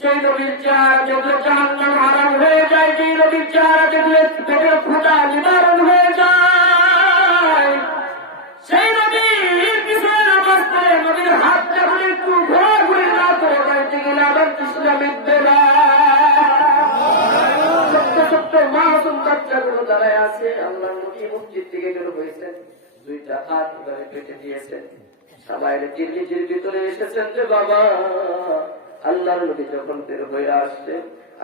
যে নবীর চেহারা দেখলে জাহান্নাম হারাম হয়ে যায়, যে নবীর চেহারা দেখলে পেটের ফুটা নিবারণ হয়ে যায়, সেই নবীর পিছনে নামাজ পড়ে নবীর হাতটা করে একটু ঘোরাঘুরি না করে বাড়িতে গেলে আবার ইসলামের দেবা ছোট্ট ছোট্ট মাসুম বাচ্চাগুলো দাঁড়ায় আছে। আল্লাহ নবী মসজিদ থেকে বের হয়েছেন, দুইটা হাত ধরে পেটে দিয়েছেন, সবাই চিল্লির ভিতরে এসেছেন যে বাবা। আল্লাহর নবী যখন বের হয়ে আসছে,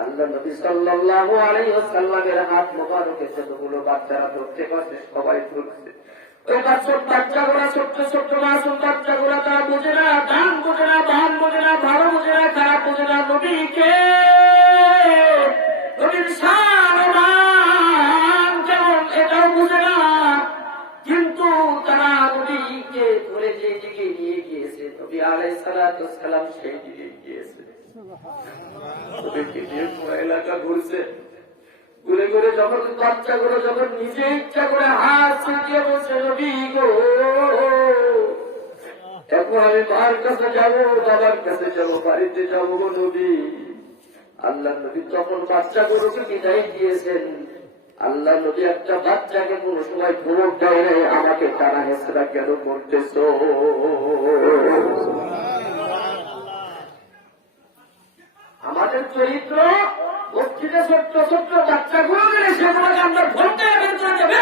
আল্লাহ নবী সাল্লাল্লাহু আলাইহি ওয়াসাল্লামের হাত মোবারকে যতগুলো বাচ্চারা ধরতে পারছে সবাই ধরছে। ওই বাচ্চাগুলা ছোট্ট ছোট্ট মাসুম বাচ্চাগুলা তারা বোঝে না, দান বোঝে না, বান বোঝে না, ভালো বোঝে না, খারাপ বোঝে না, নবীকে নবীর শান মান কেমন এটাও বোঝে না। কিন্তু তারা নবীকে ধরে যে দিকে নিয়ে গিয়েছে, নবী আলাইহিস সালাতু ওয়াস সালাম সেই দিকে গিয়েছে। নবীকে নিয়ে পুরো এলাকা ঘুরছে, ঘুরে ঘুরে যখন বাচ্চাগুলো যখন নিজে ইচ্ছা করে হাত দিয়ে বলছে নবী গো, এখন আমি মার কাছে যাবো, বাবার কাছে যাবো, বাড়িতে যাবো গো নবী। আল্লাহ নবী তখন বাচ্চাগুলোকে বিদায় দিয়েছেন। আল্লাহ নবী একটা বাচ্চাকে কোন সময় ধমক দেয় নাই, আমাকে তারা হেসরা কেন করতেছ? আমাদের চরিত্র মসজিদে ছোট্ট ছোট্ট বাচ্চাগুলো গেলে সেগুলোকে আমরা ঘন্টায় বের করে দেবে।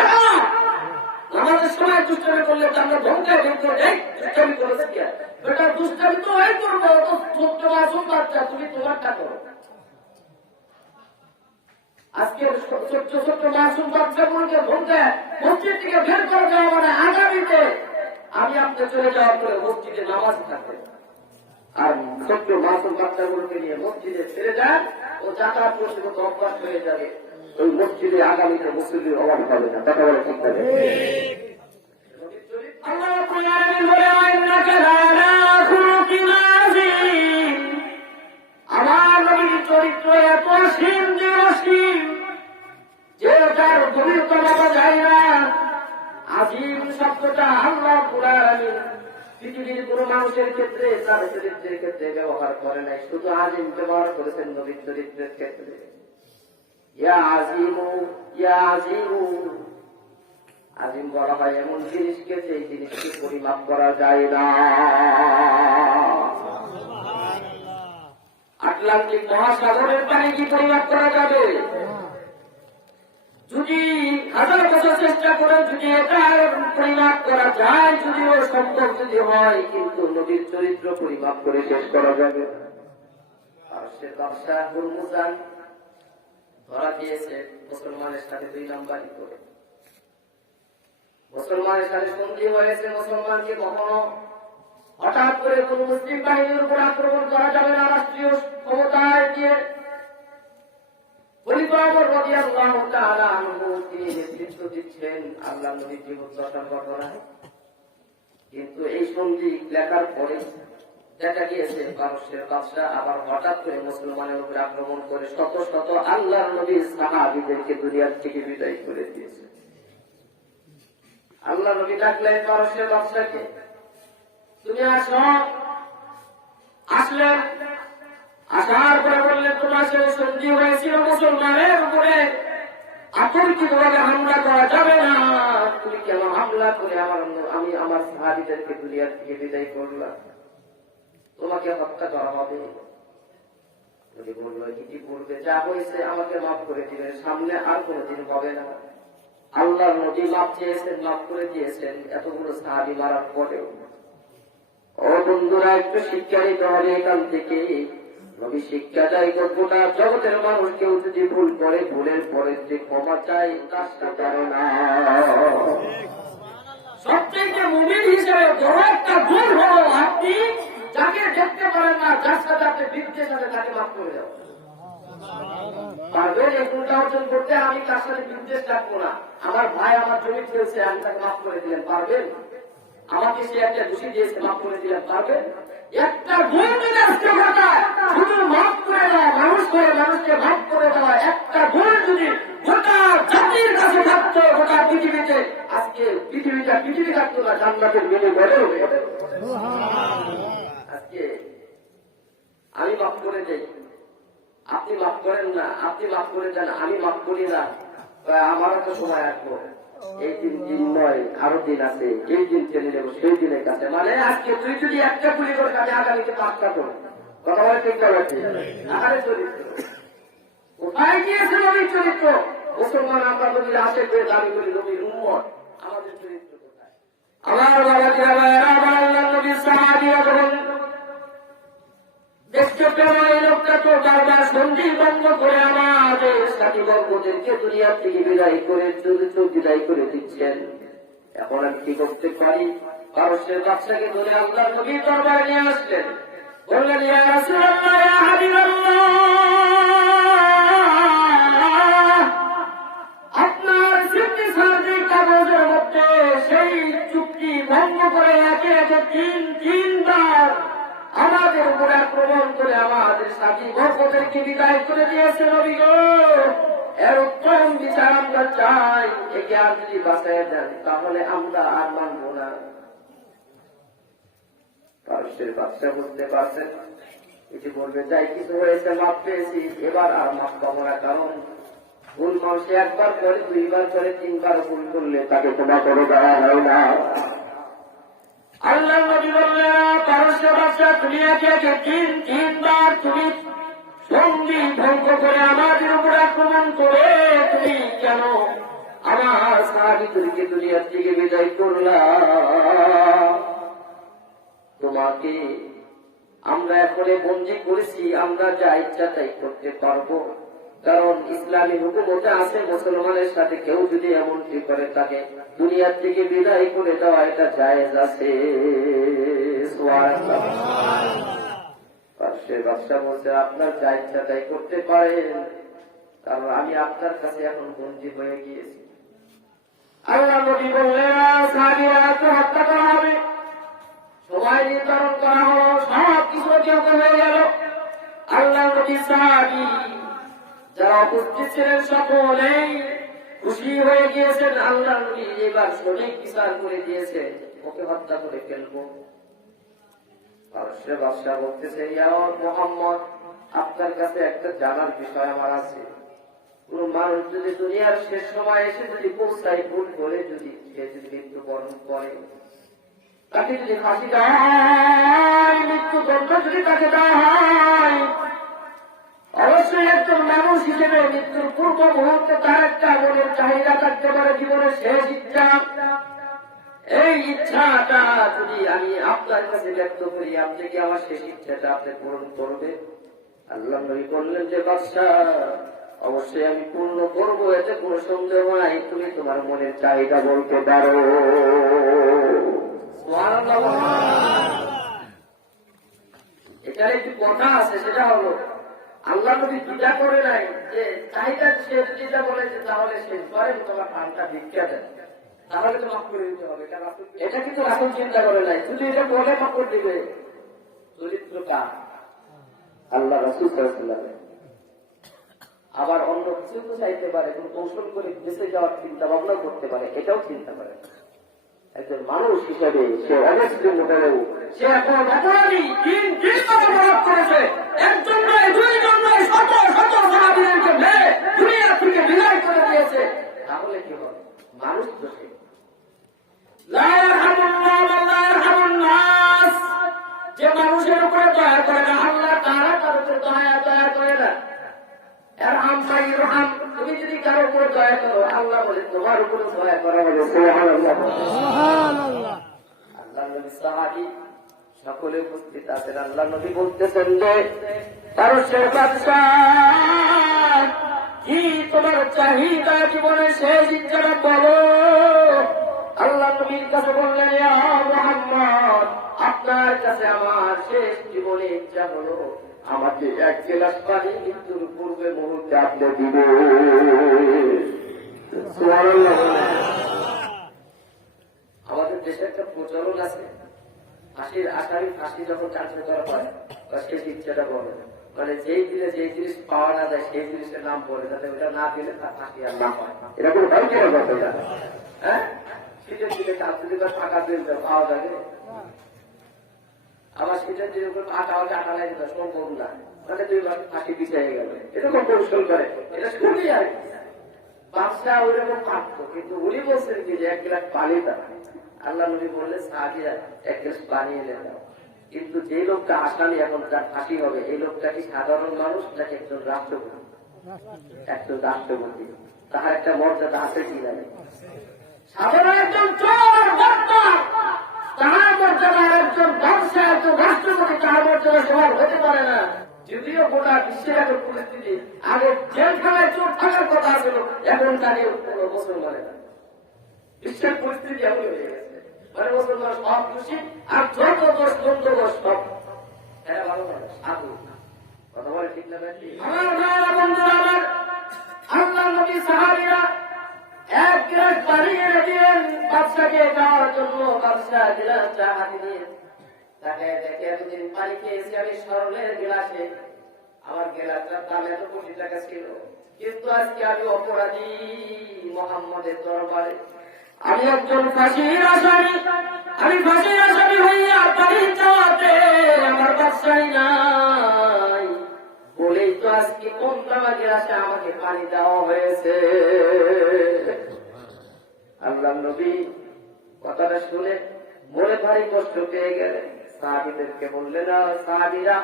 আমাদের সময় দুষ্টামি করলে আমরা ঘন্টায় বের করে দেয়। দুষ্টামি করেছে কি বেটা? দুষ্টামি তো ওই করবো, ছোট্ট মাসুম বাচ্চা, তুমি তোমারটা করো। আজকে ছোট্ট ছোট্ট মাসুম বাচ্চাগুলোকে ঘন্টায় মসজিদ থেকে বের করে দেওয়া মানে আগামীতে আমি আপনি চলে যাওয়ার পরে মসজিদে নামাজ থাকবে। আর ছোট্ট মাসুম বাচ্চাগুলোকে নিয়ে মসজিদে ছেড়ে যান, ও যাতায়াত করতে অভ্যাস হয়ে যাবে। ওই মসজিদে আগামীতে মুসলিমের অভাব হবে না। কথা বলে ঠিক হবে। আমার নবীর চরিত্র এত সীম যে অসীম, যে তার গভীরতা বলা যায় না। আজিম শব্দটা আল্লাহ কুরআনে পৃথিবীর কোন মানুষের ক্ষেত্রে, তার চরিত্রের ক্ষেত্রে ব্যবহার করে নাই, শুধু আজিম ব্যবহার করেছেন নবীর চরিত্রের ক্ষেত্রে। ইয়া আজিমু, ইয়া আজিমু। আজিম বলা হয় এমন জিনিসকে যে জিনিসকে পরিমাপ করা যায় না। আটলান্টিক মহাসাগরের পানি কি পরিমাপ করা যাবে? যদি হাজার বছর চেষ্টা করে যদি এটা পরিমাপ করা যায়, যদিও সম্ভব যদি হয়, কিন্তু নবীর চরিত্র পরিমাপ করে শেষ করা যাবে। আর সে বাদশাহ হুরমুজান ধরা দিয়েছে মুসলমানের সাথে 2 নাম্বারি করে। মুসলমানের সাথে সন্ধি হয়েছে, মুসলমানকে কখনো হঠাৎ করে কোন মুসলিম বাহিনীর উপর আক্রমণ করা যাবে না। রাষ্ট্রীয় ক্ষমতায় দিয়ে তিনি নেতৃত্ব দিচ্ছেন আল্লাহ নবীর জীবদ্দশার ঘটনায়। কিন্তু এই সন্ধি লেখার পরে দেখা গিয়েছে পারস্যের বাদশাহ আবার হঠাৎ করে মুসলমানের উপরে আক্রমণ করে শত শত আল্লাহ নবীর সাহাবীদেরকে দুনিয়ার থেকে বিদায় করে দিয়েছে। আল্লাহ নবী ডাকলেন পারস্যের বাদশাকে, তুমি আসো। আসলেন, আসার পরে বললেন তোমার সাথে সন্ধি হয়েছিল, মুসলমানের উপরে আতঙ্কিত ভাবে হামলা করা যাবে না। তুমি কেন হামলা করে আমি আমার সাহাবীদেরকে দুনিয়ার থেকে বিদায় করলাম? তোমাকে হত্যা করা হবে। যদি বললো কি করবে, যা হয়েছে আমাকে মাফ করে দিবেন, সামনে আর কোনদিন হবে না। আল্লাহ নবী মাফ চেয়েছেন, মাফ করে দিয়েছেন, এতগুলো সাহাবী মারার পরেও। ও বন্ধুরা, একটু শিক্ষা নিতে হবে এখান থেকে। নবী শিক্ষা চাই গোটা জগতের মানুষ কেউ যদি ভুল করে, ভুলের পরে যে ক্ষমা চাই কাজটা পারে না। সবথেকে মুমিন হিসেবে বড় একটা গুণ হলো আপনি যাকে দেখতে পারেন না, যার সাথে আপনি বিদ্যের সাথে তাকে মাফ করে দেওয়া। পারবেন এই গুণটা অর্জন করতে? আমি তার সাথে বিদ্বেষ রাখবো না, আমার ভাই আমার জমি খেয়েছে, আমি তাকে মাফ করে দিলেন, পারবেন? আমাকে সে একটা দোষী দিয়েছে, মাফ করে দিলেন, পারবেন? একটা গুণ যদি আজকে ঘটায়, শুধু মাফ করে দেওয়া, মানুষ করে মানুষকে মাফ করে দেওয়া, একটা গুণ যদি গোটা জাতির কাছে থাকতো, গোটা পৃথিবীতে, আজকে পৃথিবীটা পৃথিবী থাকতো না, জান্নাতের মিলে গড়ে আজকে আমি মাফ করে দেই, মাফ করেন না, আপনি মাফ করে দেন, আমি মাফ করি না, আমারও তো সময় আসবো, এই দিন নয়, আরো দিন আছে, যেই দিন টেনে নেবো সেই দিনের কাছে। মানে আজকে তুই যদি একটা গুলি করে কাছে, আগামীতে 5টা করো, কথা বলে ঠিক আছে। আকারে চরিত্র কোথায় গিয়েছে নবীর চরিত্র? মুসলমান আমরা নবীর আসে পেয়ে দাবি করি নবীর উম্মত, আমাদের চরিত্র কোথায়? আমার বাবাকে আমার আল্লাহ নবীর সাহাবীরা যখন দেখতে পেল এই লোকটা তো বারবার সন্ধি ভঙ্গ করে আমাদের সাথী বর্গদেরকে দুনিয়া থেকে বিদায় করে বিদায় করে দিচ্ছেন, এখন আমি কি করতে পারি? পারস্যের বাচ্চাকে ধরে আল্লাহ নবীর দরবারে নিয়ে আসলেন, বললেন ইয়া রাসূলুল্লাহ, ইয়া হাবিবাল্লাহ, আপনার চুক্তি সাথী কাগজের মধ্যে সেই চুক্তি ভঙ্গ করে একে একে তিনবার আমাদের উপরে আক্রমণ করে আমাদের সাথী ভক্তদেরকে বিদায় করে দিয়েছে নবী গো, এর উত্তম বিচার আমরা চাই, একে আর যদি বাঁচায় দেন তাহলে আমরা আর মানব না। পারস্যের বাদশা বুঝতে পারছেন, এটি বলবে যাই কিছু হয়েছে মাপ পেয়েছি, এবার আর মাপ পাবো না, কারণ ভুল মানুষে একবার করে, দুইবার করে, তিনবার ভুল করলে তাকে ক্ষমা করে দেওয়া হয় না। আল্লাহ নবী বললেন, পারস্য বাদশা তুমি একে তিনবার তুমি সন্ধি ভঙ্গ করে আমাদের উপর আক্রমণ করে তুমি কেন আমার সাহাবীদেরকে দুনিয়ার থেকে বিদায় করলাম? তোমাকে আমরা এখন বন্দী করেছি, আমরা যা ইচ্ছা তাই করতে পারবো, কারণ ইসলামী হুকুমতে আছে মুসলমানের সাথে কেউ যদি এমনটি করে তাকে দুনিয়ার থেকে বিদায় করে দেওয়া এটা জায়েজ আছে। পারস্যের বাদশা বলছে আপনার যা ইচ্ছা তাই করতে পারেন, কারণ আমি আপনার কাছে এখন বন্দী হয়ে গিয়েছি। আল্লাহ নবী বললেন সাহাবীরা হত্যা করা হবে, সময় নির্ধারণ করা হলো, সব কিছু হয়ে গেল। আল্লাহ নবী সাহাবী যারা উপস্থিত ছিলেন সকলেই খুশি হয়ে গিয়েছেন, আল্লাহ নবী এবার সঠিক বিচার করে দিয়েছে, ওকে হত্যা করে ফেলবো। পারস্যের বাদশা বলতেছে ইয়া মুহাম্মদ, আপনার কাছে একটা জানার বিষয় আমার আছে, কোন মানুষ যদি দুনিয়ার শেষ সময় এসে যদি পৌঁছায় ভুল করে যদি সে যদি মৃত্যুবরণ করে, তাকে যদি ফাঁসি দেওয়া হয়, মৃত্যুদণ্ড যদি তাকে দেওয়া হয়, অবশ্যই একজন মানুষ হিসেবে মৃত্যুর পূর্ব মুহূর্তে তার একটা মনের চাহিদা থাকতে পারে, জীবনের শেষ ইচ্ছা। এই ইচ্ছাটা যদি আমি আপনার কাছে ব্যক্ত করি, আপনি কি আমার শেষ ইচ্ছাটা আপনি পূরণ করবে? আল্লাহ নবী বললেন যে বাদশা, অবশ্যই আমি পূর্ণ করবো, এতে কোনো সন্দেহ নাই, তুমি তোমার মনের চাহিদা বলতে পারো। এখানে একটি কথা আছে, সেটা হলো আল্লাহ নবী দুটা করে নাই যে চাহিদা সে যেটা বলেছে তাহলে শেষ করে তোমার পানটা ভিক্ষা দেন, তাহলে তো মাফ করে দিতে হবে, এটা কিন্তু রাসূল চিন্তা করে নাই, শুধু এটা বলে মাফ করে দিবে। চরিত্র কার? আল্লাহ রাসূল সাল্লাল্লাহু আলাইহি ওয়াসাল্লাম। আবার অন্য কিছু তো চাইতে পারে, কোন কৌশল করে বেঁচে যাওয়ার চিন্তা ভাবনা করতে পারে, এটাও চিন্তা করে। একজন মানুষ হিসেবে সে অনেক দিন হলেও সে এখন অপরাধী, দিন অপরাধ করেছে, একজন নয়, দুইজন নয়, শত শত সাহাবীদেরকে মেরে দুনিয়া থেকে বিদায় করে দিয়েছে, তাহলে কি হবে? মানুষ তো সে যে মানুষের উপরে দয়া করে না, আল্লাহ তারা তার উপরে দয়া করে না। তুমি যদি কারো উপরে দয়া করো, আল্লাহ বলে তোমার উপরে দয়া করা হবে। আল্লাহ নবী সাহাবী সকলে উপস্থিত আছেন, আল্লাহ নবী বলতেছেন যে পারস্যের বাদশা কি তোমার চাহিদা, জীবনের শেষ ইচ্ছাটা বলো। আল্লাহ নবীর কাছে বললেন ইয়া মুহাম্মদ, আপনার কাছে আমার শেষ জীবনের ইচ্ছা হলো আমাকে এক গ্লাস পানি মৃত্যুর পূর্বে মুহূর্তে আপনি দিবেন। আমাদের দেশে একটা প্রচলন আছে, ফাঁসির আসামি ফাঁসি যখন চাকরি করা হয় সেই ইচ্ছাটা বলে, মানে যেই দিনে যেই জিনিস পাওয়া না যায় সেই জিনিসের নাম বলে, যাতে ওটা না দিলে তার ফাঁসি আর না পায়। এরকম হয় কিনা কথা? হ্যাঁ, শীতের দিকে চাকরি ফাঁকা দিন পাওয়া যাবে, আবার শীতের দিনের উপর কাটা লাগে সম্ভব না, মানে 2 মাস ফাঁসি পিছিয়ে গেল, এরকম কৌশল করে। এটা শুনি আর বাদশাহ ওইরকম পারত, কিন্তু উনি বলছেন কি যে 1 গ্লাস পানি দাও। আল্লাহ নবী বললেন সাহাবীরা 1 গ্লাস পানি এনে দাও। কিন্তু যে লোকটা আসামি এখন তার ফাঁসি হবে, এই লোকটা কি সাধারণ মানুষ নাকি একজন রাষ্ট্রপতি? একজন রাষ্ট্রপতি, তাহার একটা মর্যাদা আছে কি জানে? সাধারণ একজন চোর তাহার মর্যাদা, একজন ব্যবসা, একজন রাষ্ট্রপতি তাহার মর্যাদা সবার হতে পারে না। যদিও গোটা বিশ্বের এত পরিস্থিতি, আগে জেলখানায় চোর থাকার কথা ছিল, এখন তাকে কোনো মুসলমানে না। বিশ্বের পরিস্থিতি এমন হয়ে গেছে, মানে মুসলমান সব খুশি, আর যত দোষ দ্বন্দ্ব দোষ সব এরা ভালো মানুষ সাধু। কথা বলে ঠিক না? আমার ভাইয়েরা, বন্ধুরা আমার, আল্লাহ নবী সাহাবীরা 1 গ্লাস পানি এনে দিলেন বাদশাকে খাওয়ার জন্য। বাদশাহ গ্লাসটা হাতে নিয়ে তাকে দেখে, এতদিন পানি খেয়েছি আমি স্বর্ণের গ্লাসে, আমার গ্লাসটার দাম এত কোটি টাকা ছিল, কিন্তু আজকে আমি অপরাধী মুহাম্মদের দরবারে, আমি একজন ফাঁসির আসামি, আমি ফাঁসির আসামি হইয়া পানি চাওয়াতে আমার বাদশাহী নাই বলেই তো আজকে কোন দামা গ্লাসে আমাকে পানি দেওয়া হয়েছে। আল্লাহ নবী কথাটা শুনে মনে ভারী কষ্ট পেয়ে গেলেন। সাহাবীদেরকে বললেন, সাহাবীরা,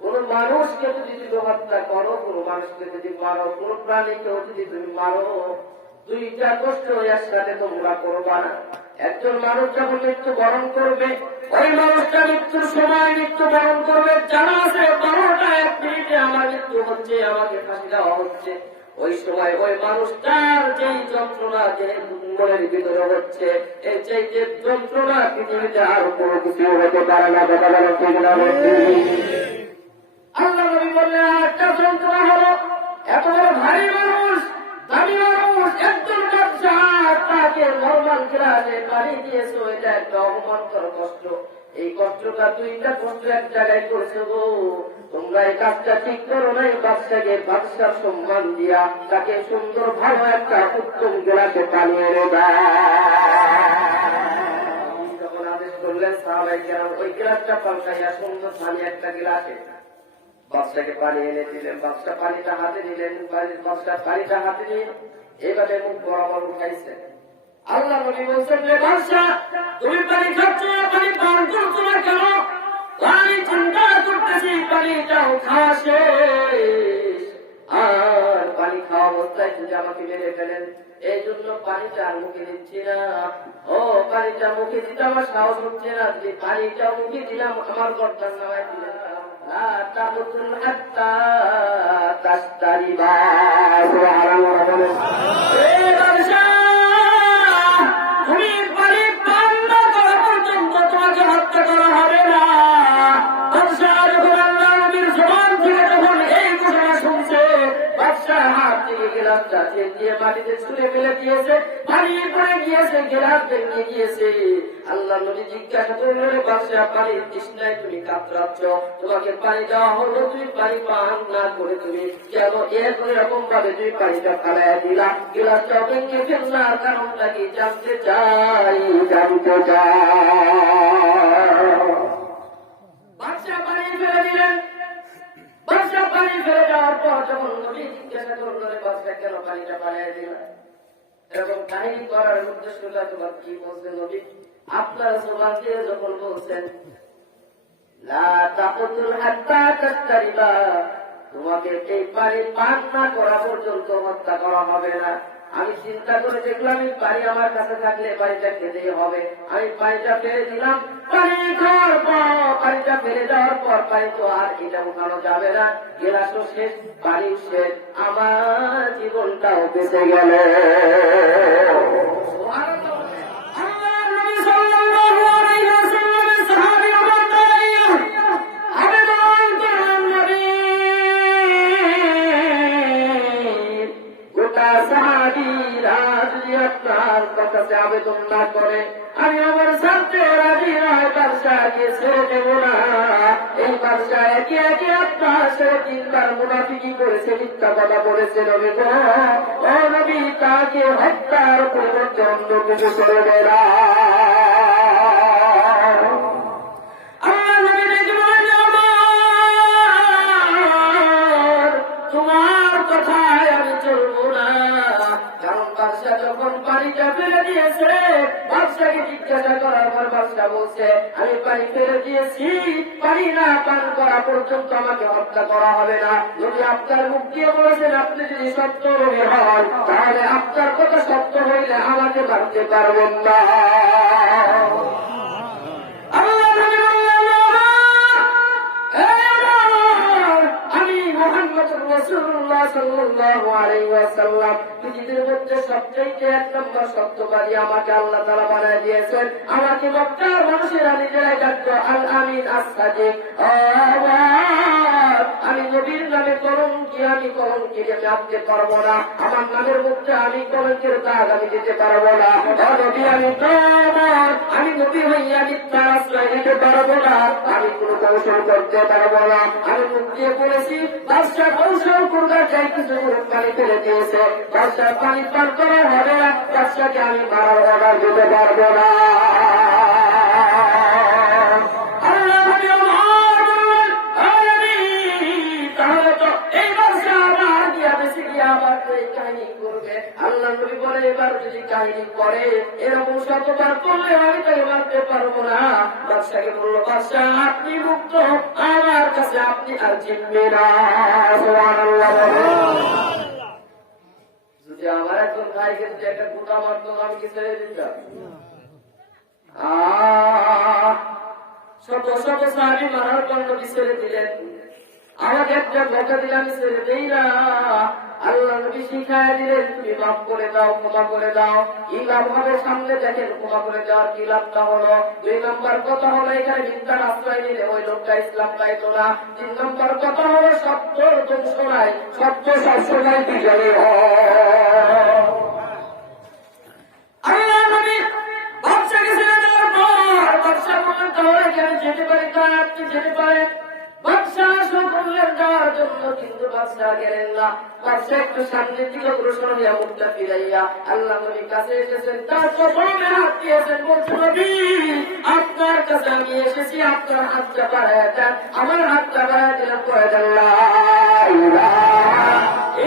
কোন মানুষকে যদি তুমি হত্যা করো, কোন মানুষকে যদি মারো, কোন প্রাণীকে যদি তুমি মারো, 2টা কষ্ট এর সাথে তোমরা করবা না। একজন মানুষ যখন মৃত্যু বরণ করবে, ওই মানুষটা মৃত্যুর সময় মৃত্যু বরণ করবে, জানা আছে 12টা 1 মিনিটে আমার মৃত্যু হচ্ছে, আমাকে ফাঁসি দেওয়া হচ্ছে। ওই সময় ওই মানুষটার যেই যন্ত্রণা যে মনের ভিতরে হচ্ছে, এই যে যন্ত্রণা পৃথিবীতে আর কোনো কিছু হতে পারে না। কথা বলেন ঠিক না? আল্লাহ নবী বললেন, একটা যন্ত্রণা হলো এত বড় ভারী মানুষ, দামি মানুষ, একজন বাদশাহ, তাকে নরমাল গ্লাসে পানি দিয়েছো, এটা একটা অপমানকর কষ্ট। এই কষ্টটা 2টা কষ্ট এক জায়গায় করেছো গো, তোমরা এই কাজটা ঠিক করো নাই। বাদশাকে বাদশার সম্মান দিয়া তাকে সুন্দর ভালো একটা উত্তম গ্লাসে পানি এনে যখন আদেশ করলেন, সাহাবায়ে কেরাম ওই গ্লাসটা পাল্টাইয়া সুন্দর পানি একটা গ্লাসে বাদশাকে পানি এনে দিলেন। বাদশা পানিটা হাতে নিলেন, বাদশা পানিটা হাতে নিয়ে এইভাবে মুখ বরাবর উঠাইছে। আল্লাহ নবী বলছেন, বাদশা, তুমি পানি খাচ্ছ, পানি পান করছো না কেন? পানি ঠান্ডা করতেছি, পানিটাও খাওয়া শেষ, আর পানি খাওয়া অবস্থায় যদি আমাকে মেরে ফেলেন, এই জন্য পানিটা আর মুখে দিচ্ছি না। ও পানিটা মুখে দিতে আমার সাহস হচ্ছে না, যদি পানিটা মুখে দিলাম আমার গর্দান নামায় দিলেন না। তুমি পানি পান না করা পর্যন্ত তোমাকে হত্যা করা হবে না। বাদশাহ যখন আল্লাহ নবীর জবান থেকে যখন এই ঘোষণা শুনছে, বাদশাহ হাত থেকে গেলাসটা দিয়ে মাটিতে ছুঁড়ে ফেলে দিয়েছে, পানি পড়ে গিয়েছে, গেলাস ভেঙে গিয়েছে। আল্লাহ নবী জিজ্ঞাসা করলেন, বাদশাহ, পানির তৃষ্ণায় তুমি কাতরাচ্ছ, তোমাকে পানি দেওয়া হলো, তুমি পানি পান না করে তুমি কেন এরকম ভাবে তুমি পানিটা ফালাইয়া দিলা, গেলাসটা ভেঙে ফেললার কারণটা কি জানতে চাই, জানতে চাই। বাদশাহ পানি ফেলে দিলেন। বাদশাহ পানি ফেলে দেওয়ার পর যখন নবী জিজ্ঞাসা করলেন, বাদশাহ কেন পানিটা ফালাইয়া দিলা, এরকম কাহিনী করার উদ্দেশ্যটা তোমার কি বলছেন নবী? আপনার জবান দিয়ে যখন বলছেন, লা তাকুতুল হাত্তা তাশতারিবা, তোমাকে এই পানি পান না করা পর্যন্ত হত্যা করা হবে না। আমি চিন্তা করে দেখলাম, এই পানি আমার কাছে থাকলে পানিটা খেতেই হবে, আমি পানিটা ফেলে দিলাম। পানি খাওয়ার পর, পানিটা ফেলে দেওয়ার পর পানি তো আর এটা উঠানো যাবে না, গেলাসও শেষ, পানিও শেষ, আমার জীবনটাও বেঁচে গেল। আবেদন না করে আমি আমার সাথে রাজি নয়, বাদশাহকে ছেড়ে দেব না। এই বাদশাহ একে একে আপনার 3.5 মুনাফিকি করেছে, মিথ্যা কথা বলেছে। নবী গো, ও নবী, তাকে হত্যার পরিবর্তে অন্য কিছু করে দেয়। পানিটা ফেলে দিয়েছে। বাদশাকে জিজ্ঞাসা করার পর বাদশা বলছে, আমি পানি ফেলে দিয়েছি, পানি না পান করা পর্যন্ত আমাকে হত্যা করা হবে না। যদি আপনার মুখ দিয়ে বলেছেন আপনি যদি সত্য নবী হন, তাহলে আপনার কথা সত্য হইলে আমাকে মারতে পারবেন না। পৃথিবীর মধ্যে সবচেয়ে এক নম্বর সত্যবাদী আমাকে আল্লাহ তাআলা বানায় দিয়েছেন। আমাকে মক্কার মানুষেরা নিজেরাই ডাকতো আল আমিন আস-সাদিক। আমি নবীর নামে কলঙ্কি, আমি কলঙ্কি আমি আনতে পারবো না। আমার নামের মধ্যে আমি কলঙ্কের দাগ আমি দিতে পারবো না। নবী আমি তোমার, আমি নবী হইয়া মিথ্যার আশ্রয় দিতে পারবো না। আমি কোন কৌশল করতে পারবো না। আমি মুখ দিয়ে বলেছি বাদশা কৌশল করবার চাই, কিছু পানি ফেলে দিয়েছে, বাদশার পানি পান করা হবে না, বাদশাকে আমি মারার অর্ডার দিতে পারবো না। তাহলে তো এই বাদশা আমার দিয়া বেশি গিয়ে আবার এই কাহিনী করবে। আল্লাহ নবী বলে এবার যদি কাহিনী করে এরকম শতবার করলে আমি তাকে মারতে পারবো না। বাদশাকে বললো, বাদশা আপনি মুক্ত, আমার কাছে আপনি আর জিতবে না। সুবহানাল্লাহ। যদি আমার একজন ভাই গেছে একটা গোটা মারতো আমি কি ছেড়ে দিতাম? শত শত সাহাবী মারার পর নবী ছেড়ে দিলেন, আমাকে একটা ধোঁকা দিলে আমি ছেড়ে দেই না। আল্লাহ নবী শিখায় দিলেন তুমি মাফ করে দাও, ক্ষমা করে দাও। কি লাভ হবে সামনে দেখেন, ক্ষমা করে দেওয়ার কি লাভটা হলো। 2 নম্বর কথা হলো এখানে মিথ্যার আশ্রয় নিলে ওই লোকটা ইসলাম পাইতো না। 3 নম্বর কথা হলো সত্য ধ্বংস নাই, সত্য সবসময় বিজয়ী হয়। আল্লাহ নবী বাদশাকে ছেড়ে দেওয়ার পর বাদশা বললেন তাহলে কেন যেতে পারি? তাই আপনি যেতে পারেন। বাদশাহ করলেন যাওয়ার জন্য, কিন্তু বাদশাহ গেলেন না। বাদশাহ একটু সামনের দিকে অগ্রসর হইয়া মুখটা ফিরাইয়া আল্লাহ নবীর কাছে এসেছেন, তার চরণে হাত দিয়েছেন, বলছেন নবী আপনার কাছে আমি এসেছি, আপনার হাতটা বাড়ায় দেন। আমার হাতটা বাড়ায় দিলাম, করে দেন লা ইলাহা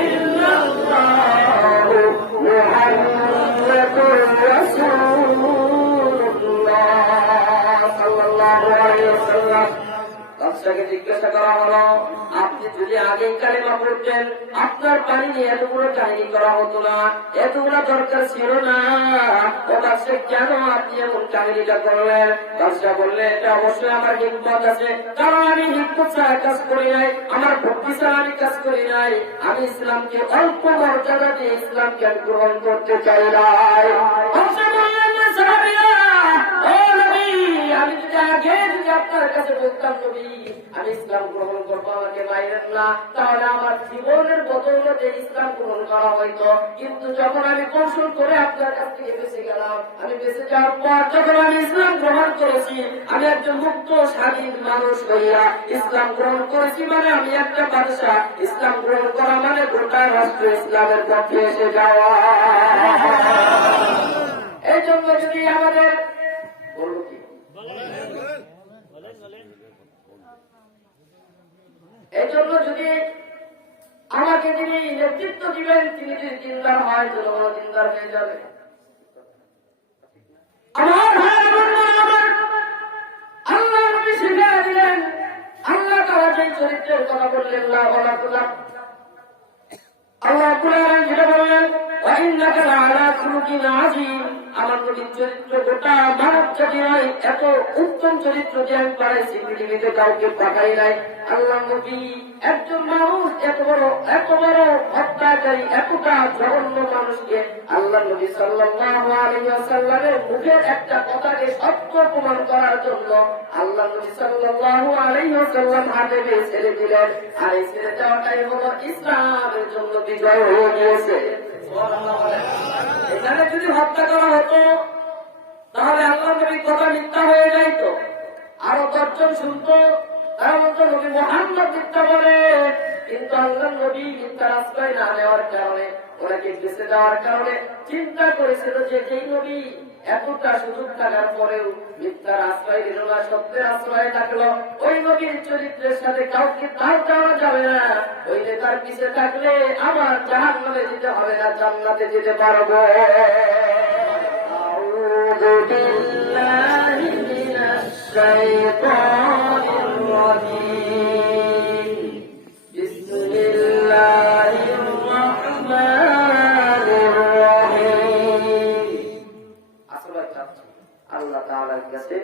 ইল্লাল্লাহু মুহাম্মাদুর রাসূলুল্লাহ সাল্লাল্লাহু আলাইহি ওয়াসাল্লাম। বাদশাকে জিজ্ঞাসা করা হলো, আপনি যদি আগেই কালেমা পড়তেন আপনার পানি নিয়ে এতগুলো কাহিনী করা হতো না, এতগুলো দরকার ছিল না। ও বাদশা কেন আপনি এমন কাহিনীটা করলেন? বাদশা বললেন এটা অবশ্যই আমার হিম্মত আছে, কারণ আমি হিম্মত ছাড়া কাজ করি নাই, আমার ভক্তি ছাড়া আমি কাজ করি নাই। আমি ইসলামকে অল্প মর্যাদা দিয়ে ইসলামকে আমি গ্রহণ করতে চাই নাই। বাদশা বললেন সাহাবীরা, ও নবী আমি যদি আগে যদি আপনার কাছে বলতাম নবী আমি ইসলাম গ্রহণ করবো, আমাকে মাইরেন না, তাহলে আমার জীবনের বদৌলতে ইসলাম গ্রহণ করা হইতো। কিন্তু যখন আমি কৌশল করে আপনার কাছ থেকে বেঁচে গেলাম, আমি বেঁচে যাওয়ার পর যখন আমি ইসলাম গ্রহণ করেছি, আমি একজন মুক্ত স্বাধীন মানুষ হইয়া ইসলাম গ্রহণ করেছি, মানে আমি একটা বাদশা। ইসলাম গ্রহণ করা মানে গোটা রাষ্ট্র ইসলামের পক্ষে এসে যাওয়া। এই জন্য যদি আমাদের বলবো কি এই জন্য যদি আমাকে যিনি নেতৃত্ব দিবেন তিনি যদি দিনদার হয়, জনগণ দিনদার হয়ে যাবে। আমার আল্লাহ নবী শিখিয়ে দিলেন, আল্লাহ তাআলা যে চরিত্রের কথা বললেন আল্লাহ কুরআনে যেটা বললেন ওয়া ইন্নাকা লাআলা খুলুকিন আযীম, আমার নবীর চরিত্র গোটা মানব জাতির এত উত্তম চরিত্র যে আমি পাইছি পৃথিবীতে কাউকে পাঠাই নাই। আল্লাহ নবী একজন মানুষ এত বড় হত্যাকারী, এতটা জঘন্য মানুষকে আল্লাহ নবী সাল্লাল্লাহু আলাইহি ওয়াসাল্লামের মুখের একটা কথাকে সত্য প্রমাণ করার জন্য আল্লাহ নবী সাল্লাল্লাহু আলাইহি ওয়াসাল্লাম হাতে ছেড়ে দিলেন। আর এই ছেড়ে দেওয়াটাই হলো ইসলামের জন্য বিজয় হয়ে গিয়েছে। এখানে যদি হত্যা করা হতো তাহলে আল্লাহ নবীর কথা মিথ্যা হয়ে যাইত, আরো 10 জন শুনতো, তার মধ্যে নবী মুহাম্মদ মিথ্যা বলে। কিন্তু আল্লাহ নবী মিথ্যার আশ্রয় না নেওয়ার কারণে, ওনাকে বেঁচে দেওয়ার কারণে চিন্তা করেছিল যে যেই নবী এতটা সুযোগ থাকার পরেও মিথ্যার আশ্রয় দিল না, সত্যের আশ্রয় থাকলো, ওই নবীর চরিত্রের সাথে কাউকে তাও চাওয়া যাবে না। ওই নেতার পিছে থাকলে আমার জাহান্নামে যেতে হবে না, জান্নাতে যেতে পারবো। بالله من الشيطان الرجيم بسم الله الرحمن الرحيم আসলে আল্লাহ তাআলার কাছে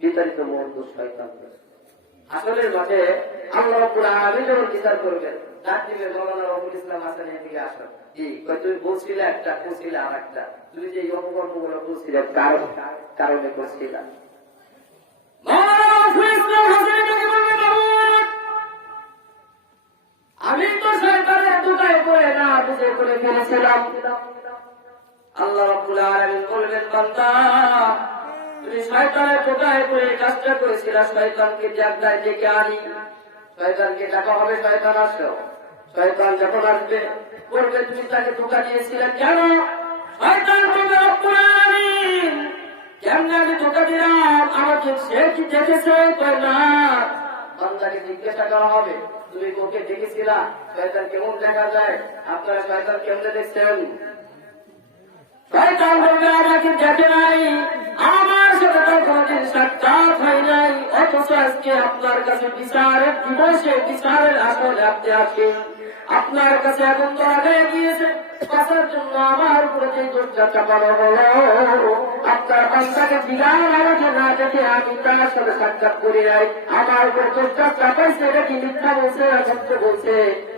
বিতাড়িত মওজুদ শয়তান আসলের মাঝে আল্লাহ রাব্বুল আলামিন যখন বিচার করবেন ডাক দিবে মাওলানা রবুল ইসলাম হাসানী এদিকে আসো জি তুমি বলছিলে একটা করছিলে আরেকটা তুমি যে এই অপকর্মগুলো বলছিলে কারণে করছিলা আমি তো শয়তানের দুটায় পড়ে না বুঝে করে ফেলেছিলাম আল্লাহ রাব্বুল আলামিন বলবেন বান্দা তুমি শয়তানের কোথায় পড়ে কাজটা করেছিলা শয়তানকে জাগদায় ডেকে আনি শয়তানকে ডাকা হবে শয়তান আসো শয়তান যখন আসবে বলবে তুমি তাকে ধোঁকা দিয়েছিলে কেন শয়তান বলবে রব্বুল আলামিন কেমনে আমি ধোঁকা দিলাম আমাকে সে কি দেখেছে কয় না বান্দাকে জিজ্ঞাসা করা হবে তুমি ওকে দেখেছিলা শয়তান কেমন দেখা যায় আপনারা শয়তান কেমনে দেখছেন শয়তান বলবে আমাকে দেখে নাই আমার সাথে তো কোনদিন সাক্ষাৎ হয় নাই অথচ আজকে আপনার কাছে বিচারের দিবসে বিচারের আসলে আপনি আসেন আপনার কাছে এখন তো আগে গিয়েছে বাঁচার জন্য আমার উপরে যে দোষটা চাপানো হলো আপনার বান্দাকে বিরাট আমাকে না দেখে আমি তার সাথে সাক্ষাৎ করি নাই আমার উপরে দোষটা চাপাইছে এটা কি মিথ্যা বলছে সত্য বলছে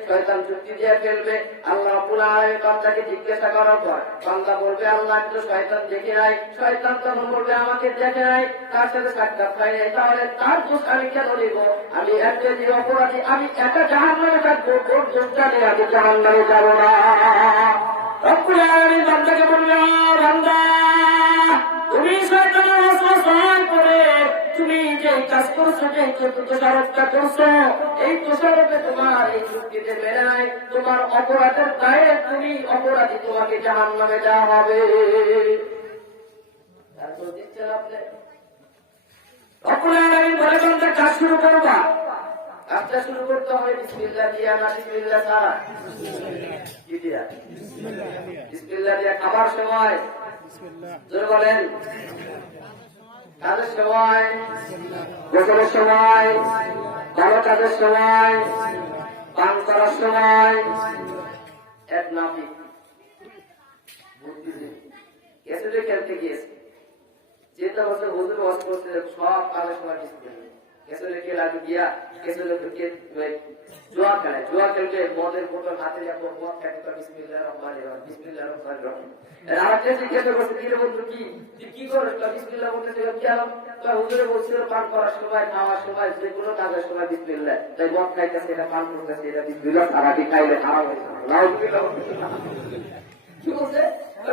শয়তান যুক্তি দিয়ে ফেলবে আল্লাহ রাব্বুল আলামিন বান্দাকে জিজ্ঞাসা করার পর বান্দা বলবে আল্লাহ আমি তো শয়তান দেখি নাই শয়তান তখন বলবে আমাকে দেখে নাই তার সাথে সাক্ষাৎ হয় নাই তাহলে তার দোষ আমি কেন নিব আমি একটা যে অপরাধী আমি একা জাহান্নামে থাকবো ওর দোষটা নিয়ে আমি জাহান্নামে যাব না রব্বুল আলামিন বান্দাকে বলবে বান্দা তুমি শয়তানের ওয়াসওয়াসায় পড়ে তুমি যে কাজ করছো যে দোষারোপটা করছো এই দোষারোপে তোমার এই যুক্তিতে মেনে নাই তোমার অপরাধের দায়ে তুমি অপরাধী তোমাকে জাহান্নামে দেওয়া হবে রব্বুল আলামিন বলে বান্দা কাজ শুরু করবা কাজটা শুরু করতে হবে বিসমিল্লাহ দিয়া না বিসমিল্লাহ ছাড়া কি দিয়া বিসমিল্লাহ দিয়া খাবার সময় জোরে বলেন কাজের সময় গোসলের সময় ভালো কাজের সময় পান করার সময় এক নামে কেসে খেলতে গিয়েছে যেটা বছর হুজুর ওয়াজ করতে সব কাজের সময় কেসে খেলা গিয়া কেসে জুয়া খেলে জুয়া খেলতে মদের বোতল হাতে যাবো মদ খাইতে বিসমিল্লাহির রহমানির রহিম বিসমিল্লাহির রহমানির রহিম আর কেসে জিজ্ঞাসা করছে কি রে বন্ধু কি করছ বিসমিল্লাহ বলতে গেলাম তাই হুজুরে বলছিল পান করার সময় খাওয়ার সময় যে কোনো কাজের সময় বিসমিল্লাহ তাই মদ খাইতেছে এটা পান করতেছে এটা বিসমিল্লাহ সারাটি খাইলে খারাপ হয়ে যাবে নাউজুবিল্লাহ কি বলছে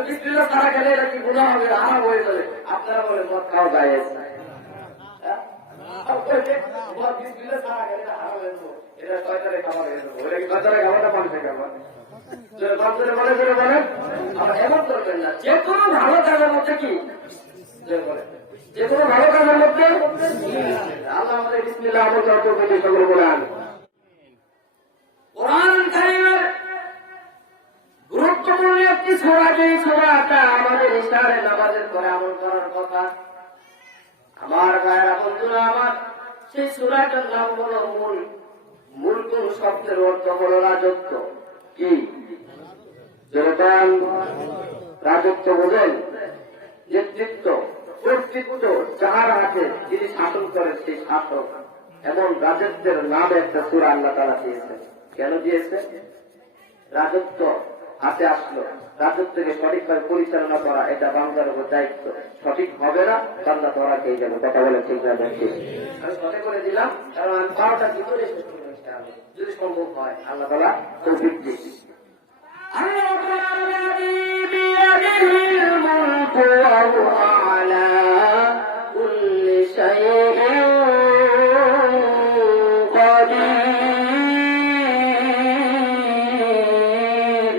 বিসমিল্লাহ সারা খেলে এটা কি গুনাহ হবে হারাম হয়ে যাবে আপনারা বলেন মদ খাওয়া যায় বিসমিল্লাহ সারা খেলে এটা হারাম হয়ে যাবে এটা শয়তানের খাবার হয়ে যাবে ওটা কি শয়তানের খাবারটা পান থেকে খাবার এমন করবেন না যে কোনো ভালো কাজের মধ্যে কি যে কোনো ভালো কাজের মধ্যে আল্লাহ আমাদের বিসমিল্লাহ আমল করতে হবে সকল কোরআন কারীমের গুরুত্বপূর্ণ একটি সূরা যে সূরাটা আমাদের ইশারে নামাজের পরে আমল করার কথা আমার ভাইরা বন্ধুরা আমার সেই সূরাটার নাম হলো মুলক শব্দের অর্থ হলো রাজত্ব কি রাজত্ব বোঝেন নেতৃত্ব কর্তৃত্ব যার হাতে যিনি শাসন করেন সেই শাসক এমন রাজত্বের নাম একটা সূরা আল্লাহ তাআলা দিয়েছেন কেন দিয়েছে রাজত্ব হাতে আসলো রাজত্বকে সঠিকভাবে পরিচালনা করা এটা বান্দার উপর দায়িত্ব সঠিক হবে না বান্দা ধরা খেয়ে যাবে কথা বলে ঠিক না আমি মনে করে দিলাম কারণ আমি 12টার ভিতরে শেষ করবো যদি সম্ভব হয় আল্লাহ তাআলা তৌফিক দিন بيده الملك وهو على كل شيء قدير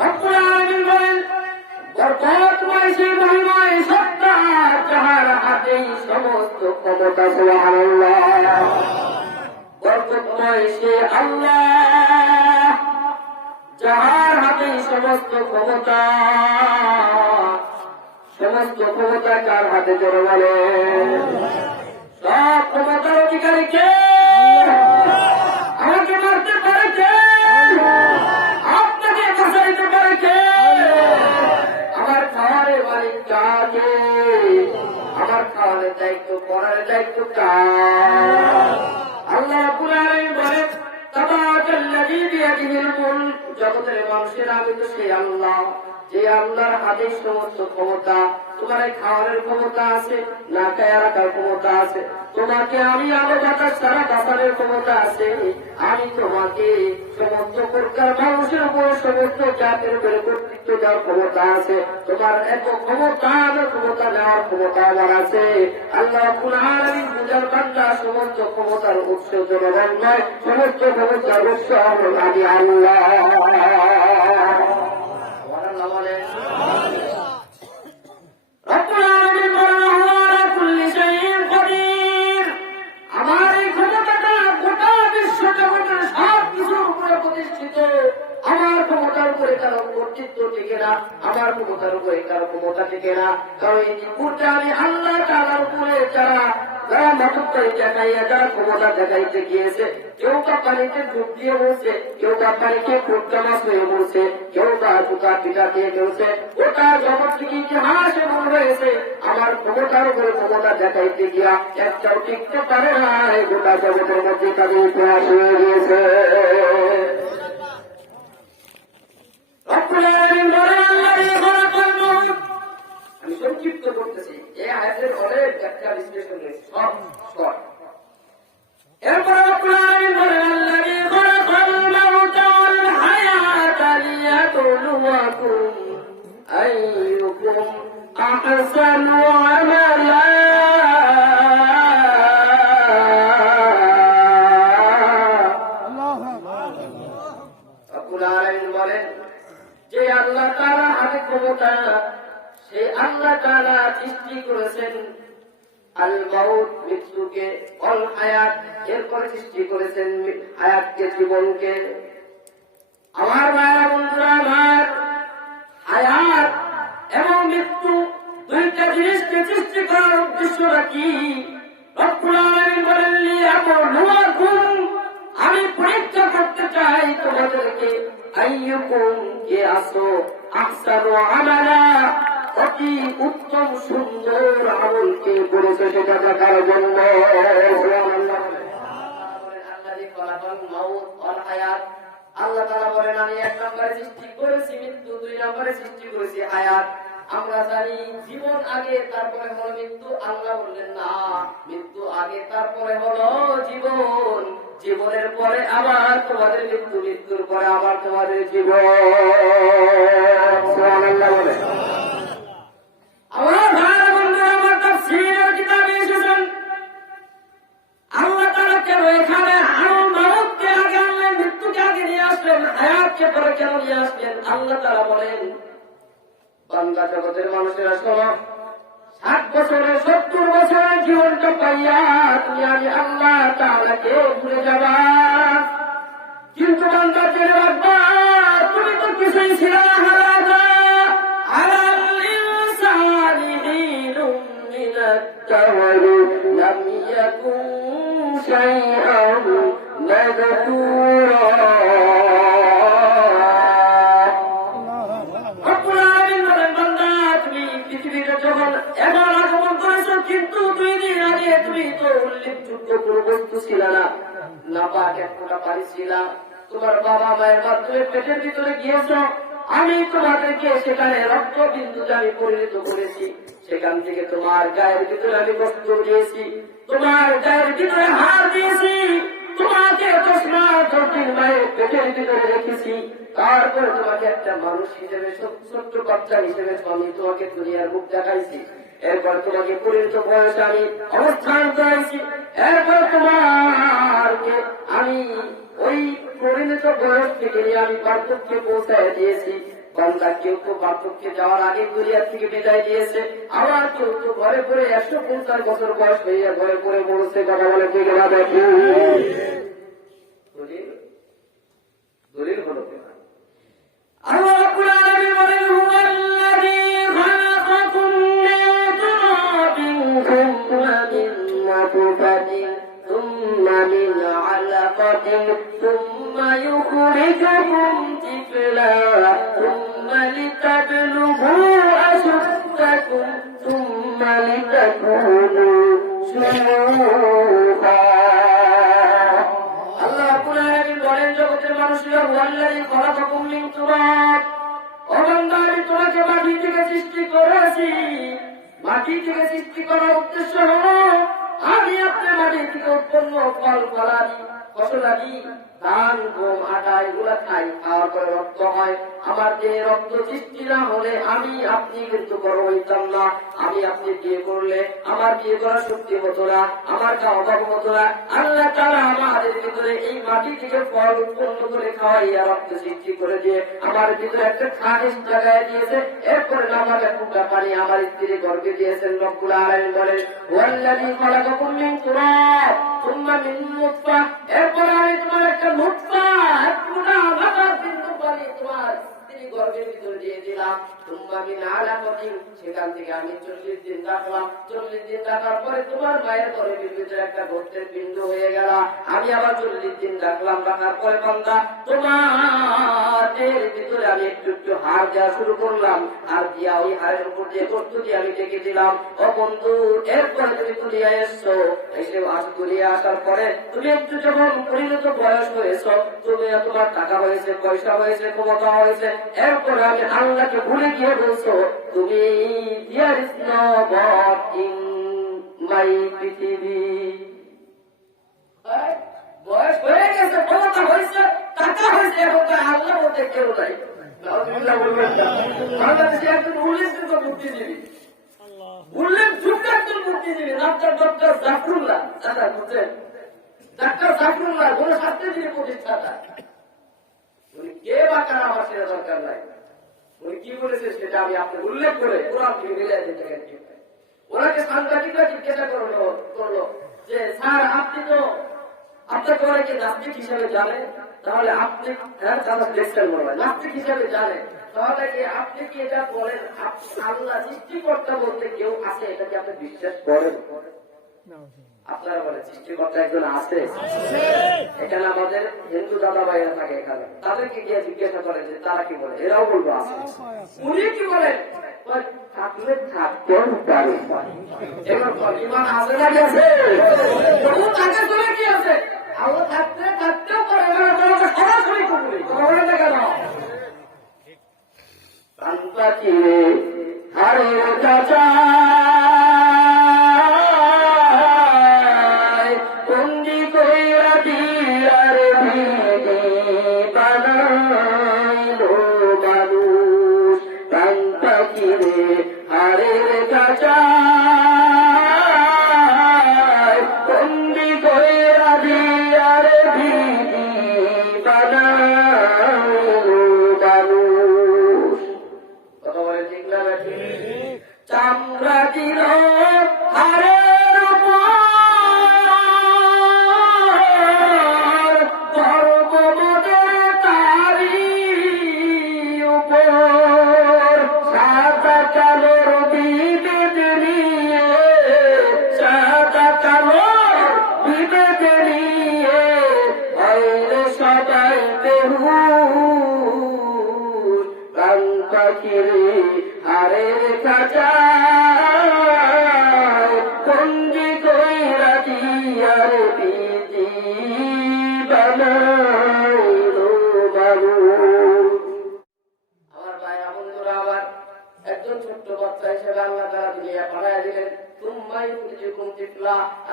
رب العالمين বরকত মাইসে মহিমায় সত্তা যাহার হাতেই সমস্ত ক্ষমতা সুবহানাল্লাহ বরকত মাইসে আল্লাহ যাহার হাতে সমস্ত ক্ষমতা সমস্ত ক্ষমতা কার হাতে চলে বলে? সব ক্ষমতার অধিকারী কে? আমাকে মারতে পারে কে? আপনাকে বাঁচাইতে পারে কে? আমার খাওয়ারের মালিক কাকে? আমার খাওয়ানোর দায়িত্ব করার দায়িত্ব কার? আল্লাহ রাব্বুল আলামিন বলেন, তাবারাকাল্লাযী বিয়াদিহিল মুলক, জগতের মানুষের আমি তো সেই আল্লাহ, যে আল্লাহর হাতে সমস্ত ক্ষমতা। তোমার খাওয়ানোর ক্ষমতা আছে, না খায়া রাখার ক্ষমতা আছে। তোমাকে আমি আলো বাতাস সারা বাঁচানোর ক্ষমতা আছে। আমি তোমাকে সমস্ত প্রকার মানুষের উপর সমস্ত জাতের উপরে কর্তৃত্ব দেওয়ার ক্ষমতা আছে। তোমার এত ক্ষমতা নেওয়ার ক্ষমতা আমার আছে। আল্লাহ রাব্বুল আলামিন বুঝার বান্দা, সমস্ত ক্ষমতার উৎস জনগণ নয়, সমস্ত ক্ষমতার উৎস হলো আমি আল্লাহ। আমার এই ক্ষমতাটা গোটা বিশ্ব জগতের সব কিছুর উপরে প্রতিষ্ঠিত। আমার ক্ষমতার উপরে কারো কর্তৃত্ব টিকে না, আমার ক্ষমতার উপরে কারো ক্ষমতা টিকে না। কারণ এই পুরটা আমি আল্লাহ তাআলার উপরে যারা মাতুক্কারি দেখাইয়া যারা ক্ষমতা দেখাইতে গিয়েছে, কেউ বা পানিতে ডুব দিয়ে বলছে, কেউ বা পানিকে ফুটকা মাছ হয়ে বলছে, কেউ বা জুতা পিঠা দিয়ে বলছে। গোটা জগৎ থেকে ইতিহাস এমন হয়েছে, আমার ক্ষমতার উপরে ক্ষমতা দেখাইতে গিয়া একটাও টিকতে পারে না। গোটা জগতের মধ্যে তাদের ইতিহাস হয়ে গিয়েছে। আমি সংক্ষিপ্ত করতেছি, এই আয়াতের অনেক ব্যাখ্যা বিশ্লেষণ রয়েছে, সব শর্ট। এরপরে আল্লাহু বলেন, আল্লাযী খালাকাল মাউতা ওয়াল হায়াতা লিয়াবলুয়াকুম আইয়ুকুম আহসানু আমালা। আল্লাহু বলেন যে আল্লাহ তাআলা হাতে ক্ষমতা, সেই আল্লাহ তাআলা সৃষ্টি করেছেন আল মাউত মৃত্যুকে, অল হায়াত এরপরে সৃষ্টি করেছেন হায়াতকে, জীবনকে। আমার মায়েরা বন্ধুরা আমার, হায়াত এবং মৃত্যু দুইটা জিনিসকে সৃষ্টি করার উদ্দেশ্যটা কি? রব্বুল আলামিন বলেন, লিয়াবলুয়াকুম, আমি পরীক্ষা করতে চাই তোমাদেরকে, আইয়ুকুম কে আসো, আহসানু আমালা, অতি উত্তম সুন্দর আমলকে করেছে সেটা দেখার জন্য। আল্লাহ তাআলা বলেন, আমি এক নম্বরে সৃষ্টি করেছি মৃত্যু, দুই নম্বরে সৃষ্টি করেছি হায়াত। আমরা জানি জীবন আগে তারপরে হলো মৃত্যু। আল্লাহ বললেন না, মৃত্যু আগে তারপরে হলো জীবন, জীবনের পরে আবার তোমাদের মৃত্যু, মৃত্যুর পরে আবার তোমাদের জীবন। সুবহানাল্লাহ বলে। আমার ভাইরা বন্ধুরা আমার, তাফসীরের কিতাবে এসেছেন আল্লাহ তাআলা কেন এখানে মাউতকে আগে আনলেন, মৃত্যুকে আগে নিয়ে আসলেন, হায়াতকে পরে কেন নিয়ে আসলেন? আল্লাহ তাআলা বলেন, বান্দা জগতের মানুষেরা শোনো, 60 বছরে 70 বছরের জীবনটা পাইয়া তুমি আমি আল্লাহ তাআলাকে ভুলে যাবা। কিন্তু বান্দা জেনে রাখবা, তুমি তো কিছুই ছিল না, হারাজা আলাল ইনসানি হিনুম মিনাত তাওয়ারি লাম ইয়াকুন শাইআন মাযকুরা। এবার আগমন করেছ, কিন্তু 2 দিন আগে তুমি তো উল্লেখযোগ্য কোন বস্তু ছিল না, নাপাক এক ফোঁটা পানি ছিল। তোমার বাবা মায়ের মাধ্যমে পেটের ভিতরে গিয়েছ, আমি তোমাদেরকে সেখানে রক্ত বিন্দুতে আমি পরিণত করেছি। সেখান থেকে তোমার গায়ের ভিতরে আমি বস্ত্র দিয়েছি, তোমার গায়ের ভিতরে হাড় দিয়েছি, তোমাকে 10 মাস 10 দিন মায়ের পেটের ভিতরে রেখেছি। তারপরে তোমাকে একটা মানুষ হিসেবে, ছোট্ট বাচ্চা হিসেবে আমি তোমাকে দুনিয়ার মুখ দেখাইছি। এরপর তোমাকে পরিণত বয়সে আমি অবস্থান করাইছি। এরপর তোমারকে আমি ওই পরিণত বয়স থেকে নিয়ে আমি বার্ধক্যে পৌঁছায় দিয়েছি। বান্দা কেউ তো বার্ধক্যে যাওয়ার আগে দুনিয়ার থেকে বিদায় দিয়েছে, আবার কেউ তো ঘরে পরে 150 বছর বয়স হইয়া ঘরে পরে বলছে। কথা বলে ঠিক না? দেখি দলিল হলো আল্লাহ রাব্বুল আলামিন বলেন, হুয়াল্লাযী খালাকাকুম ثم يخرجكم طفلا ثم لتبلغوا أشدكم ثم لتكونوا شيوخا আল্লাহ রাব্বুল আলামিন বলেন জগতের মানুষরা ওয়াল্লাযী খলাকাকুম মিন তুরাব ও বান্দা আমি তোমাকে মাটি থেকে সৃষ্টি করেছি মাটি থেকে সৃষ্টি করার উদ্দেশ্য হলো আমি আপনার মাটি থেকে উৎপন্ন ফল ফলাদি ফসলাদি ধান গম আটা এগুলা খাই খাওয়ার পরে রক্ত হয় আমার যে রক্ত সৃষ্টি না হলে আমি আপনি কিন্তু বড় হইতাম না আমি আপনি বিয়ে করলে আমার বিয়ে করার শক্তি হতো না আমার খাওয়া অভাব হতো না আল্লাহ তাআলা আমাদের ভিতরে এই মাটি থেকে ফল উৎপন্ন করে খাওয়াইয়া রক্ত সৃষ্টি করে দিয়ে আমার ভিতরে একটা খানিজ জায়গায় দিয়েছে এরপরে নামাজ এক ফুটা পানি আমার স্ত্রী গর্ভে দিয়েছেন রব্বুল আলামিন বলেন ওয়াল্লাযী খলাকাকুম মিন তুরাব সুম্মা মিন নুতফা এরপরে আমি তোমার একটা নুতফা এক ফুটা আলাদা বিন্দু পানি তোমার স্ত্রী গর্ভের ভিতরে দিয়ে দিলাম সুম্মা মিন আলাকাতিন সেখান থেকে আমি 40 দিন রাখলাম 40 দিন রাখার পরে তোমার মায়ের গর্ভের ভিতরে একটা গোস্তের বিন্দু হয়ে গেল আমি আবার 40 দিন রাখলাম রাখার পরে বান্দা তোমাদের ভিতরে আমি একটু একটু হাড় দেওয়া শুরু করলাম আর দিয়া ওই হাড়ের উপর দিয়ে গোস্ত দিয়ে আমি ঢেকে দিলাম ও বন্ধু এরপরে তুমি তুলিয়া এসছো এসে তুলিয়া আসার পরে তুমি একটু যখন পরিণত বয়স হয়েছ তুমি তোমার টাকা হয়েছে পয়সা হয়েছে ক্ষমতা হয়েছে এরপরে আমি আল্লাহকে ভুলে গিয়ে বলছো তুমি there is no God in my পৃথিবী বয়স হয়ে গেছে ক্ষমতা হয়েছে টাকা হয়েছে এবং আল্লাহ বলতে কেউ নাই বাংলাদেশে একজন উল্লেখযোগ্য বুদ্ধিজীবী উল্লেখযোগ্য একজন বুদ্ধিজীবী ডাক্তার জাফরুল্লাহ দাদা বুঝছেন ডাক্তার জাফরুল্লাহ কোন শাস্ত্রজীবী প্রতিষ্ঠাতা উনি কে বা কারা আমার সেটা দরকার নাই উনি কি বলেছে সেটা আমি আপনার উল্লেখ করে কোরআন থেকে মিলাই দিতে গেছি ওনাকে সাংবাদিকরা জিজ্ঞাসা করলো যে স্যার আপনি তো আপনাকে অনেকে নাস্তিক হিসাবে জানে তাহলে আপনি নাস্তিক হিসাবে জানে তাহলে কি আপনি কি এটা বলেন আল্লাহ সৃষ্টিকর্তা বলতে কেউ আছে এটা কি আপনি বিশ্বাস করেন আপনারা বলেন সৃষ্টিকর্তা একজন আছে এখানে আমাদের হিন্দু দাদা ভাইরা থাকে এখানে তাদেরকে গিয়ে জিজ্ঞাসা করে যে তারা কি বলে এরাও বলবো আছে উনি কি বলেন থাকলে থাকতেও পারে এবার ইমান আছে না কি আছে তবু তাকে চলে কি আছে আল্লাহ থাকতে থাকতেও পারে সরাসরি কবুলি বলে না কেন কান্তা কি হারে চাচা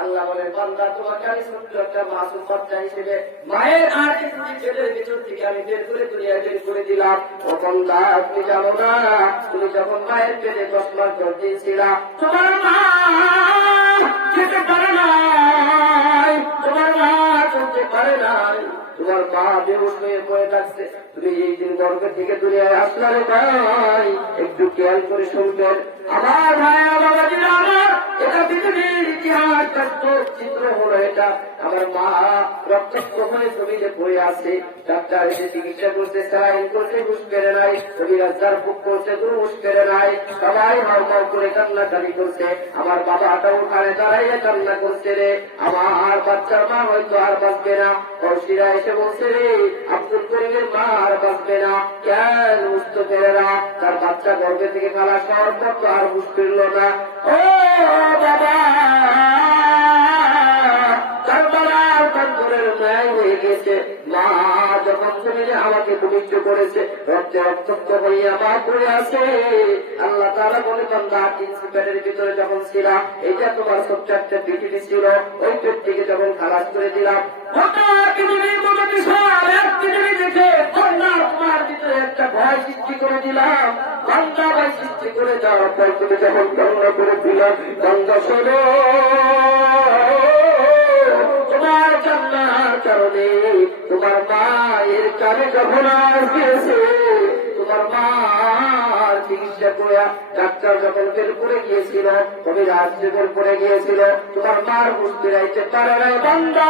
আল্লাহ বলেন বান্দা তোমাকে আমি ছোট্ট একটা মাসুম বাচ্চা হিসেবে মায়ের আড়ে পেটের ভিতর থেকে আমি বের করে দুনিয়া বের করে দিলাম ও বান্দা আপনি জানো না তুমি যখন মায়ের পেটে 10 মাস দিয়েছিলা তোমার মা খেতে পারে নাই তোমার মা চলতে পারে নাই তোমার মা বেহুশ হয়ে পড়ে থাকছে তুমি এই দিন গর্ভে থেকে দুনিয়ায় আসলে ভাই একটু খেয়াল করে শুনবেন আমার ভাইয়া বাবাজিরা আমার, এটা পৃথিবীর ইতিহাস চিত্র হলো এটা। আমার মা রক্তাক্ত হয়ে জমিতে পড়ে আছে, ডাক্তার এসে চিকিৎসা করতে, স্যালাইন করতে, হুঁশ ফেরে নাই, কবিরাজ বুক করতে, কোনো হুঁশ ফেরে নাই, সবাই হাউমাউ করে কান্নাকাটি করছে। আমার বাবাটা ওখানে দাঁড়াইয়ে কান্না করছে রে, আমার বাচ্চার মা হয়তো আর বাঁচবে না। কৌশিরা এসে বলছে রে, আব্দুল করিমের মা আর বাঁচবে না, কেন বুঝতে পেরে না, তার বাচ্চা গর্ভে থেকে খালাস হওয়ার পর তো আর বুঝ ফিরল না। ও বাবা, কারবালার প্রান্তরের ন্যায় হয়ে গেছে। মা যখন জমিনে আমাকে ভূমিষ্ঠ করেছে, রক্তে রক্তাক্ত হইয়া মা পড়ে আছে। আল্লাহ তাআলা বলে, বান্দা পেটের ভিতরে যখন ছিলাম, এটা তোমার ছোট্ট একটা পৃথিবী ছিল, ওই পেট থেকে যখন খালাস করে দিলাম, পৃথিবীর মতো বিশাল এক পৃথিবী দেখে তোমার ভিতরে একটা ভয় সৃষ্টি করে দিলাম। বান্দা ভয় সৃষ্টি করে যাওয়ার পর তুমি যখন কান্না করে দিলাম, বান্দা শোনো, তোমার কান্নার কারণে তোমার মায়ের কানে যখন আসছে, তোমার মার চিকিৎসা করে ডাক্তার যখন বের করে গিয়েছিল, তুমি রাজ্যে বের করে গিয়েছিল, তোমার মার বুঝতে রাইতে পারে নাই। বান্দা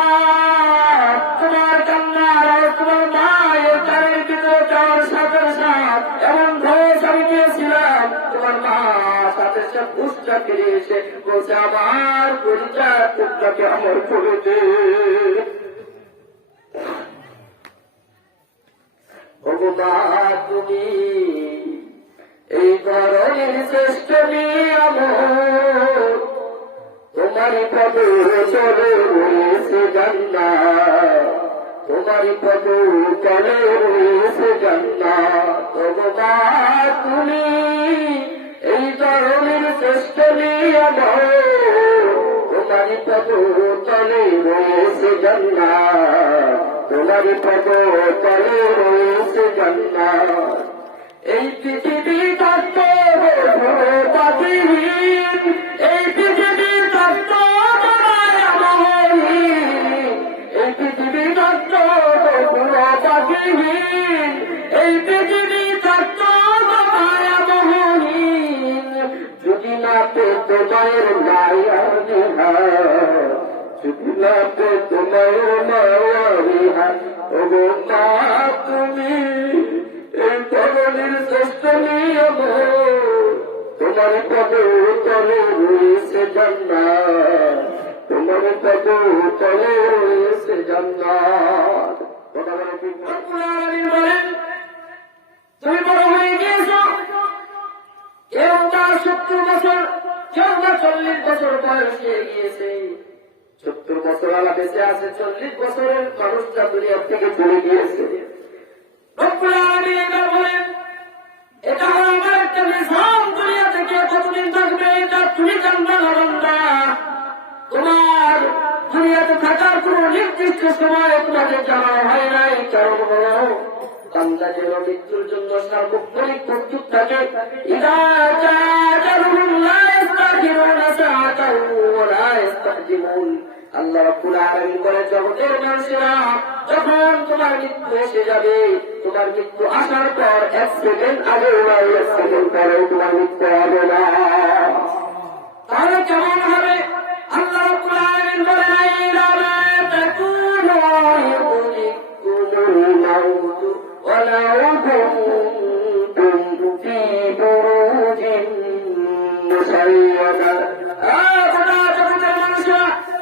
তোমার কান্নার তোমার মায়ের কানের ভিতরে যাওয়ার সাথে সাথ এমন ভয় আমি দিয়েছিলাম, তোমার মা সাথে সাথে বুঝটা ফিরে এসে বলছে, আমার পরিচয় টুকটাকে আমার করে দে। তুমি এই ধরনের শ্রেষ্ঠ নিয়ামত, তোমারই পদে চলে রয়েছে জান্নাত, তোমারই পদে চলে রয়েছে জান্নাত। তুমি এই ধরনের শ্রেষ্ঠ নিয়ামত, তোমারই পদে চলে রয়েছে জান্নাত, তোমারই পদে চলে রয়েছে জান্নাত। এই পৃথিবী তত্ত্ব পাখিহীন, এই পৃথিবী তত্ত্ব মায়ামহীন, এই পৃথিবী তত্ত্ব পাখিহীন, এই পৃথিবী তত্ত্ব মায়ামহীন। যদি না পেতো মায়ের মায়া বিহার, যদি না পেতো মায়ের মায়া বিহার, ওগো মা তুমি এই ধরনের শ্রেষ্ঠ নিয়ামত, তোমার পদে তলে রয়েছে জান্নাত, তোমার পদে তলে রয়েছে জান্নাত। তুমি বড় হয়ে গিয়েছ, কেউ তার 70 বছর, কেউ তার 40 বছর বয়স হয়ে গিয়েছে। 70 বছর আলা বেঁচে আছে, 40 বছরের মানুষটা দুনিয়ার থেকে চলে গিয়েছে। এটা আমার একটা নিজাম, দুনিয়া থেকে কতদিন থাকবে এটা তুমি জানবে না। বান্দা তোমার দুনিয়াতে থাকার কোন নির্দিষ্ট সময় তোমাকে জানা হয় নাই, কারণ হলো বান্দা যেন মৃত্যুর জন্য সার্বক্ষণিক প্রস্তুত থাকে। আল্লাহ রাব্বুল আলামিন বলে, জগতের মানুষেরা যখন তোমার মৃত্যু এসে যাবে, তোমার মৃত্যু আসার পর 1 সেকেন্ড আগে নয়, 1 সেকেন্ড পরেও তোমার মৃত্যু হবে না। তাহলে কেমন হবে? আল্লাহ রাব্বুল আলামিন বলে,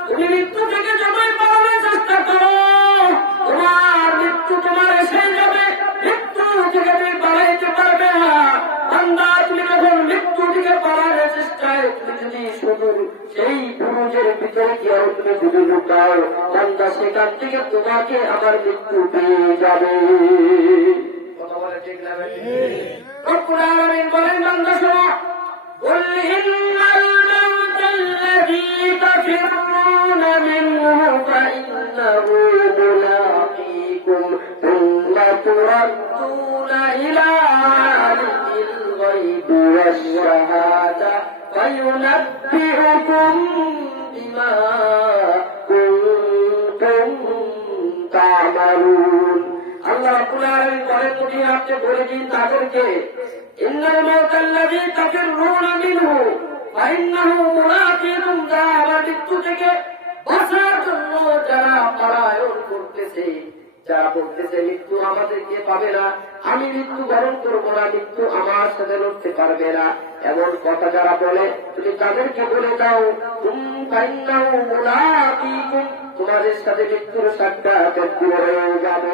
তুমি মৃত্যু থেকে যতই পালানোর চেষ্টা করো, তোমার মৃত্যু তোমার এসে যাবে, মৃত্যু থেকে তুমি পালাইতে পারবে না। বান্দা তুমি যখন মৃত্যু থেকে পালানোর চেষ্টায় তুমি যদি শুধু সেই পুরুষের ভিতরে কি আর তুমি যদি লুকাও, বান্দা সেখান থেকে তোমাকে আমার মৃত্যু পেয়ে যাবে। কথা বলে ঠিক না? রব্বুল আলামিন বলেন, বান্দা শোনো, قل إن الموت الذي تفرون منه فإنه ملاقيكم ثم تردون إلى عالم الغيب والشهادة فينبئكم بما كنتم تعملون। আল্লাহ রব্বুল আলামিন বলেন নবী আপনি বলে দিন তাদেরকে ইন্নাল মাউতাল্লাযী তাফিররুনা মিনহু ফাইন্নাহু মুলাকিকুম, যারা মৃত্যু থেকে বাঁচার জন্য যারা পলায়ন করতেছে, যারা বলতেছে মৃত্যু আমাদেরকে পাবে না, আমি মৃত্যু বরণ করবো না, মৃত্যু আমার সাথে লড়তে পারবে না, এমন কথা যারা বলে তুমি তাদেরকে বলে দাও তোমাদের সাথে মৃত্যুর সাক্ষাৎ হয়ে যাবে।